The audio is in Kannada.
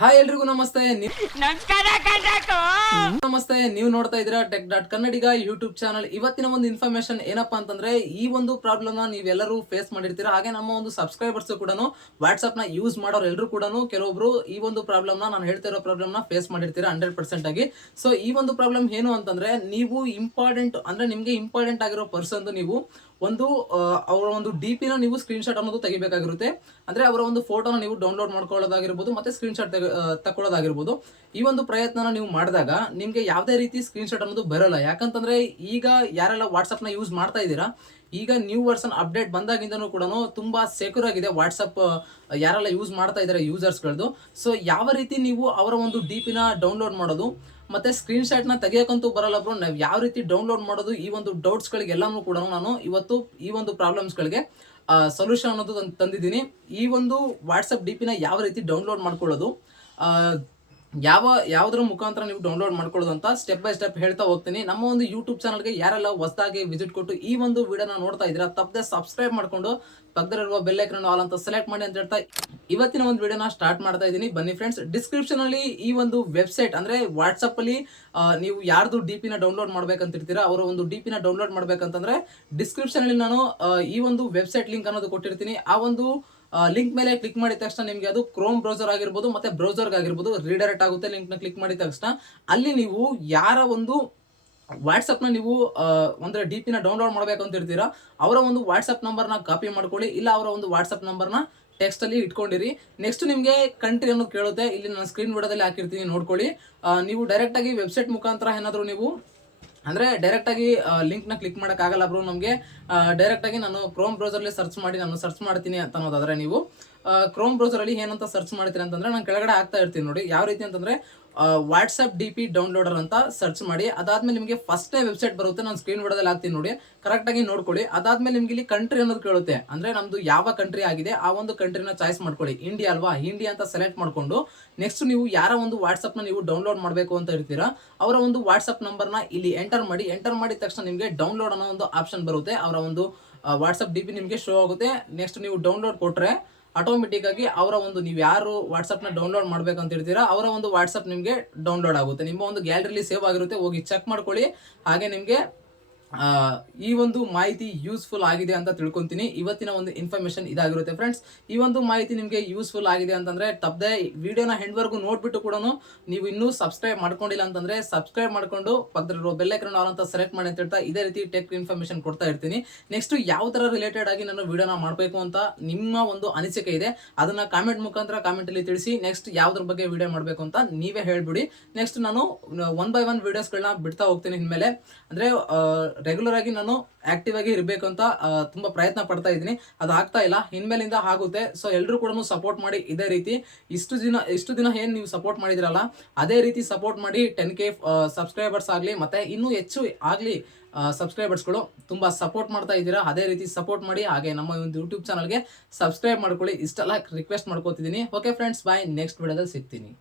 ಹಾಯ್ ಎಲ್ರಿಗೂ ನಮಸ್ತೆ. ನಮಸ್ತೆ. ನೀವು ನೋಡ್ತಾ ಇದ್ದೀರಾ tech dot Kannadiga YouTube channel. ಇವತ್ತಿನ ಒಂದು ಇನ್ಫಾರ್ಮೇಶನ್ ಏನಪ್ಪಾ ಅಂತಂದ್ರೆ ಈ ಒಂದು ಪ್ರಾಬ್ಲಮ್ನ ನೀವೆಲ್ಲರೂ ಫೇಸ್ ಮಾಡಿರ್ತೀರಾ. ಹಾಗೆ ನಮ್ಮ ಒಂದು ಸಬ್ಸ್ಕ್ರೈಬರ್ಸ್ ಕೂಡ ವಾಟ್ಸ್ಆಪ್ನ ಯೂಸ್ ಮಾಡೋರು ಎಲ್ಲರೂ ಕೂಡ ಕೆಲವೊಬ್ರು ಈ ಒಂದು ಪ್ರಾಬ್ಲಮ್ನ ನಾನು ಹೇಳ್ತಾ ಇರೋ ಪ್ರಾಬ್ಲಮ್ನ ಫೇಸ್ ಮಾಡಿರ್ತೀರಾ ಹಂಡ್ರೆಡ್ ಪರ್ಸೆಂಟ್ ಆಗಿ. ಸೊ ಈ ಒಂದು ಪ್ರಾಬ್ಲಮ್ ಏನು ಅಂತಂದ್ರೆ ನೀವು ಇಂಪಾರ್ಟೆಂಟ್ ಅಂದ್ರೆ ನಿಮ್ಗೆ ಇಂಪಾರ್ಟೆಂಟ್ ಆಗಿರೋ ಪರ್ಸನ್ ನೀವು ಒಂದು ಅವರ ಒಂದು ಡಿ ಪಿನ ನೀವು ಸ್ಕ್ರೀನ್ಶಾಟ್ ಅನ್ನೋದು ತೆಗಿಬೇಕಾಗಿರುತ್ತೆ. ಅಂದ್ರೆ ಅವರ ಒಂದು ಫೋಟೋನ ನೀವು ಡೌನ್ಲೋಡ್ ಮಾಡ್ಕೊಳ್ಳೋದಾಗಿರ್ಬೋದು, ಮತ್ತೆ ಸ್ಕ್ರೀನ್ಶಾಟ್ ತಕೊಳ್ಳೋದಾಗಿರ್ಬೋದು ಈ ಒಂದು ಪ್ರಯತ್ನನ ನೀವು ಮಾಡಿದಾಗ ನಿಮಗೆ ಯಾವುದೇ ರೀತಿ ಸ್ಕ್ರೀನ್ಶಾಟ್ ಅನ್ನೋದು ಬರಲ್ಲ. ಯಾಕಂತಂದ್ರೆ ಈಗ ಯಾರೆಲ್ಲ ವಾಟ್ಸಪ್ನ ಯೂಸ್ ಮಾಡ್ತಾ ಇದ್ದೀರಾ ಈಗ ನ್ಯೂ ವರ್ಷನ್ ಅಪ್ಡೇಟ್ ಬಂದಾಗಿಂದನೂ ಕೂಡ ತುಂಬಾ ಸೆಕ್ಯೂರ್ ಆಗಿದೆ. ವಾಟ್ಸಪ್ ಯಾರೆಲ್ಲ ಯೂಸ್ ಮಾಡ್ತಾ ಇದ್ದಾರೆ ಯೂಸರ್ಸ್ಗಳದ್ದು ಸೊ ಯಾವ ರೀತಿ ನೀವು ಅವರ ಒಂದು ಡಿ ಪಿನ ಡೌನ್ಲೋಡ್ ಮಾಡೋದು, ಮತ್ತೆ ಸ್ಕ್ರೀನ್ ಶಾಟ್ನ ತೆಗಿಯಕ್ಕಂತೂ ಬರಲ್ಲ ಬ್ರೋ ನಾವು ಯಾವ ರೀತಿ ಡೌನ್ಲೋಡ್ ಮಾಡೋದು, ಈ ಒಂದು ಡೌಟ್ಸ್ ಗಳಿಗೆ ಎಲ್ಲಾನು ಕೂಡ ನಾನು ಇವತ್ತು ಈ ಒಂದು ಪ್ರಾಬ್ಲಮ್ಸ್ ಗಳಿಗೆ ಸೊಲ್ಯೂಷನ್ ಅನ್ನೋದು ತಂದ್- ತಂದಿದ್ದೀನಿ. ಈ ಒಂದು ವಾಟ್ಸಪ್ ಡಿ ಪಿನ ಯಾವ ರೀತಿ ಡೌನ್ಲೋಡ್ ಮಾಡ್ಕೊಳ್ಳೋದು ಯಾವ, ಯಾವುದ್ರ ಮುಖಾಂತರ ನೀವು ಡೌನ್ಲೋಡ್ ಮಾಡ್ಕೊಳ್ಳೋದು ಅಂತ ಸ್ಟೆಪ್ ಬೈ ಸ್ಟೆಪ್ ಹೇಳ್ತಾ ಹೋಗ್ತೀನಿ. ನಮ್ಮ ಒಂದು ಯೂಟ್ಯೂಬ್ ಚಾನಲ್ಗೆ ಯಾರೆಲ್ಲ ಹೊಸದಾಗಿ ವಿಸಿಟ್ ಕೊಟ್ಟು ಈ ಒಂದು ವಿಡಿಯೋನ ನೋಡ್ತಾ ಇದ್ದೀರಾ, ತಪ್ಪದೆ ಸಬ್ಸ್ಕ್ರೈಬ್ ಮಾಡ್ಕೊಂಡು ಪಕ್ಕದಲ್ಲಿರುವ ಬೆಲ್ ಐಕನ್ ಆಲ್ ಅಂತ ಸೆಲೆಕ್ಟ್ ಮಾಡಿ ಅಂತ ಹೇಳ್ತಾ ಇವತ್ತಿನ ಒಂದು ವಿಡಿಯೋನ ಸ್ಟಾರ್ಟ್ ಮಾಡ್ತಾ ಇದ್ದೀನಿ. ಬನ್ನಿ ಫ್ರೆಂಡ್ಸ್ ಡಿಸ್ಕ್ರಿಪ್ಷನ್ ಅಲ್ಲಿ ಈ ಒಂದು ವೆಬ್ಸೈಟ್ ಅಂದ್ರೆ ವಾಟ್ಸಪ್ ಅಲ್ಲಿ ನೀವು ಯಾರ್ದು ಡಿ ಪಿನ ಡೌನ್ಲೋಡ್ ಮಾಡ್ಬೇಕಂತಿರ್ತೀರಾ, ಅವರ ಒಂದು ಡಿ ಪಿನ ಡೌನ್ಲೋಡ್ ಮಾಡ್ಬೇಕಂತಂದ್ರೆ ಡಿಸ್ಕ್ರಿಪ್ಷನ್ ಅಲ್ಲಿ ನಾನು ಈ ಒಂದು ವೆಬ್ಸೈಟ್ ಲಿಂಕ್ ಅನ್ನೋದು ಕೊಟ್ಟಿರ್ತೀನಿ. ಆ ಒಂದು ಲಿಂಕ್ ಮೇಲೆ ಕ್ಲಿಕ್ ಮಾಡಿದ ತಕ್ಷಣ ನಿಮಗೆ ಅದು ಕ್ರೋಮ್ ಬ್ರೌಸರ್ ಆಗಿರ್ಬೋದು, ಮತ್ತೆ ಬ್ರೌಸರ್ ಆಗಿರ್ಬೋದು ರೀಡೈರೆಕ್ಟ್ ಆಗುತ್ತೆ ಲಿಂಕ್ನ ಕ್ಲಿಕ್ ಮಾಡಿದ ತಕ್ಷಣ. ಅಲ್ಲಿ ನೀವು ಯಾರ ಒಂದು ವಾಟ್ಸಪ್ನ ನೀವು ಅಂದರೆ ಡಿ ಪಿನ ಡೌನ್ಲೋಡ್ ಮಾಡಬೇಕು ಅಂತ ಇರ್ತೀರಾ, ಅವರ ಒಂದು ವಾಟ್ಸಪ್ ನಂಬರ್ನ ಕಾಪಿ ಮಾಡ್ಕೊಳ್ಳಿ, ಇಲ್ಲ ಅವರ ಒಂದು ವಾಟ್ಸಪ್ ನಂಬರ್ನ ಟೆಕ್ಸ್ಟ್ ಅಲ್ಲಿ ಇಟ್ಕೊಂಡಿರಿ. ನೆಕ್ಸ್ಟ್ ನಿಮಗೆ ಕಂಟ್ರಿ ಅನ್ನೋದು ಕೇಳುತ್ತೆ. ಇಲ್ಲಿ ನಾನು ಸ್ಕ್ರೀನ್ ವಿಡೋದಲ್ಲಿ ಹಾಕಿರ್ತೀನಿ, ನೋಡ್ಕೊಳ್ಳಿ. ನೀವು ಡೈರೆಕ್ಟ್ ಆಗಿ ವೆಬ್ಸೈಟ್ ಮುಖಾಂತರ ಏನಾದರೂ ನೀವು ಅಂದ್ರೆ ಡೈರೆಕ್ಟ್ ಆಗಿ ಲಿಂಕ್ನ ಕ್ಲಿಕ್ ಮಾಡೋಕ್ಕಾಗಲ್ಲ ಬ್ರೋ ನಮಗೆ. ಡೈರೆಕ್ಟ್ ಆಗಿ ನಾನು ಕ್ರೋಮ್ ಬ್ರೌಸರ್ ಅಲ್ಲಿ ಸರ್ಚ್ ಮಾಡಿ ನಾನು ಸರ್ಚ್ ಮಾಡ್ತೀನಿ ಅಂತ ಅನ್ನೋದಾದರೆ ನೀವು. ಕ್ರೋಮ್ ಬ್ರೌಸರ್ ಅಲ್ಲಿ ಏನಂತ ಸರ್ಚ್ ಮಾಡ್ತೀರಿ ಅಂತಂದ್ರೆ ನಾನು ಕೆಳಗಡೆ ಆಗ್ತಾ ಇರ್ತೀನಿ ನೋಡಿ. ಯಾವ ರೀತಿ ಅಂತಂದ್ರೆ ವಾಟ್ಸ್ಆಪ್ ಡಿ ಪಿ ಡೌನ್ಲೋಡರ್ ಅಂತ ಸರ್ಚ್ ಮಾಡಿ. ಅದಾದ್ಮೇಲೆ ನಿಮಗೆ ಫಸ್ಟ್ ವೆಬ್ಸೈಟ್ ಬರುತ್ತೆ. ನಾನು ಸ್ಕ್ರೀನ್ ಬಿಡೋದಲ್ಲಿ ಹಾಕ್ತೀನಿ ನೋಡಿ. ಕರೆಕ್ಟಾಗಿ ನೋಡ್ಕೊಳ್ಳಿ. ಅದಾದ್ಮೇಲೆ ನಿಮ್ಗೆ ಇಲ್ಲಿ ಕಂಟ್ರಿ ಅನ್ನೋದು ಕೇಳುತ್ತೆ. ಅಂದ್ರೆ ನಮ್ದು ಯಾವ ಕಂಟ್ರಿ ಆಗಿದೆ, ಆ ಒಂದು ಕಂಟ್ರಿನ ಚಾಯ್ಸ್ ಮಾಡ್ಕೊಳ್ಳಿ. ಇಂಡಿಯಾ ಅಲ್ವಾ? ಇಂಡಿಯಾ ಅಂತ ಸೆಲೆಕ್ಟ್ ಮಾಡ್ಕೊಂಡು ನೆಕ್ಸ್ಟ್ ನೀವು ಯಾರ ಒಂದು ವಾಟ್ಸಪ್ನ ನೀವು ಡೌನ್ಲೋಡ್ ಮಾಡಬೇಕು ಅಂತ ಇರ್ತೀರಾ ಅವರ ಒಂದು ವಾಟ್ಸಪ್ ನಂಬರ್ನ ಇಲ್ಲಿ ಎಂಟರ್ ಮಾಡಿ. ಎಂಟರ್ ಮಾಡಿದ ತಕ್ಷಣ ನಿಮಗೆ ಡೌನ್ಲೋಡ್ ಅನ್ನೋ ಒಂದು ಆಪ್ಷನ್ ಬರುತ್ತೆ. ಅವರ ಒಂದು ವಾಟ್ಸಪ್ ಡಿ ಪಿ ನಿಮಗೆ ಶೋ ಆಗುತ್ತೆ. ನೆಕ್ಸ್ಟ್ ನೀವು ಡೌನ್ಲೋಡ್ ಕೊಟ್ರೆ ಆಟೋಮೆಟಿಕ್ ಆಗಿ ಅವರ ಒಂದು ನೀವು ಯಾರು ವಾಟ್ಸಪ್ನ ಡೌನ್ಲೋಡ್ ಮಾಡ್ಬೇಕಂತ ಇರ್ತೀರಾ ಅವರ ಒಂದು ವಾಟ್ಸಪ್ ನಿಮಗೆ ಡೌನ್ಲೋಡ್ ಆಗುತ್ತೆ. ನಿಮ್ಮ ಒಂದು ಗ್ಯಾಲರಿಲಿ ಸೇವ್ ಆಗಿರುತ್ತೆ, ಹೋಗಿ ಚೆಕ್ ಮಾಡ್ಕೊಳ್ಳಿ. ಹಾಗೆ ನಿಮಗೆ ಈ ಒಂದು ಮಾಹಿತಿ ಯೂಸ್ಫುಲ್ ಆಗಿದೆ ಅಂತ ತಿಳ್ಕೊಂತೀನಿ. ಇವತ್ತಿನ ಒಂದು ಇನ್ಫಾರ್ಮೇಶನ್ ಇದಾಗಿರುತ್ತೆ ಫ್ರೆಂಡ್ಸ್ ಈ ಒಂದು ಮಾಹಿತಿ ನಿಮಗೆ ಯೂಸ್ಫುಲ್ ಆಗಿದೆ ಅಂತಂದ್ರೆ ತಪ್ಪದೆ ವಿಡಿಯೋನ ಹೆಂಡ್ವರೆಗೂ ನೋಡಿಬಿಟ್ಟು ಕೂಡ ನೀವು ಇನ್ನೂ ಸಬ್ಸ್ಕ್ರೈಬ್ ಮಾಡ್ಕೊಂಡಿಲ್ಲ ಅಂತಂದ್ರೆ ಸಬ್ಸ್ಕ್ರೈಬ್ ಮಾಡ್ಕೊಂಡು ಪಕ್ಕದಲ್ಲಿರೋ ಬೆಲ್ ಐಕನ್ ಆಲ್ ಅಂತ ಸೆಲೆಕ್ಟ್ ಮಾಡಿ ಅಂತ ಹೇಳ್ತಾ ಇದೇ ರೀತಿ ಟೆಕ್ ಇನ್ಫಾರ್ಮೇಶನ್ ಕೊಡ್ತಾ ಇರ್ತೀನಿ. ನೆಕ್ಸ್ಟ್ ಯಾವ ತರ ರಿಲೇಟೆಡ್ ಆಗಿ ನಾನು ವಿಡಿಯೋನ ಮಾಡಬೇಕು ಅಂತ ನಿಮ್ಮ ಒಂದು ಅನಿಸಿಕೆ ಇದೆ. ಅದನ್ನ ಕಾಮೆಂಟ್ ಮುಖಾಂತರ ಕಾಮೆಂಟ್ ಅಲ್ಲಿ ತಿಳಿಸಿ ನೆಕ್ಸ್ಟ್ ಯಾವ್ದ್ರ ಬಗ್ಗೆ ವಿಡಿಯೋ ಮಾಡಬೇಕು ಅಂತ ನೀವೇ ಹೇಳ್ಬಿಡಿ. ನೆಕ್ಸ್ಟ್ ನಾನು ಒನ್ ಬೈ ಒನ್ ವಿಡಿಯೋಸ್ಗಳನ್ನ ಬಿಡ್ತಾ ಹೋಗ್ತೀನಿ ಇನ್ಮೇಲೆ. ಅಂದ್ರೆ ರೆಗ್ಯುಲರ್ ಆಗಿ ನಾನು ಆಕ್ಟಿವ್ ಆಗಿ ಇರಬೇಕು ಅಂತ ತುಂಬ ಪ್ರಯತ್ನ ಪಡ್ತಾ ಇದ್ದೀನಿ. ಅದು ಆಗ್ತಾ ಇಲ್ಲ. ಇನ್ಮೇಲಿಂದ ಆಗುತ್ತೆ. ಸೊ ಎಲ್ಲರೂ ಕೂಡ ಸಪೋರ್ಟ್ ಮಾಡಿ ಇದೇ ರೀತಿ. ಇಷ್ಟು ದಿನ ಇಷ್ಟು ದಿನ ಏನು ನೀವು ಸಪೋರ್ಟ್ ಮಾಡಿದಿರಲ್ಲ, ಅದೇ ರೀತಿ ಸಪೋರ್ಟ್ ಮಾಡಿ ಟೆನ್ ಕೆ ಸಬ್ಸ್ಕ್ರೈಬರ್ಸ್ ಆಗಲಿ, ಮತ್ತೆ ಇನ್ನೂ ಹೆಚ್ಚು ಆಗಲಿ ಸಬ್ಸ್ಕ್ರೈಬರ್ಸ್ಗಳು ತುಂಬಾ ಸಪೋರ್ಟ್ ಮಾಡ್ತಾ ಇದ್ದೀರಾ, ಅದೇ ರೀತಿ ಸಪೋರ್ಟ್ ಮಾಡಿ, ಹಾಗೆ ನಮ್ಮ ಒಂದು ಯೂಟ್ಯೂಬ್ ಚಾನಲ್ಗೆ ಸಬ್ಸ್ಕ್ರೈಬ್ ಮಾಡ್ಕೊಳ್ಳಿ. ಇಷ್ಟೆಲ್ಲ ರಿಕ್ವೆಸ್ಟ್ ಮಾಡ್ಕೋತಿದ್ದೀನಿ. ಓಕೆ ಫ್ರೆಂಡ್ಸ್ ಬಾಯ್ ನೆಕ್ಸ್ಟ್ ವಿಡಿಯೋದಲ್ಲಿ ಸಿಗ್ತೀನಿ.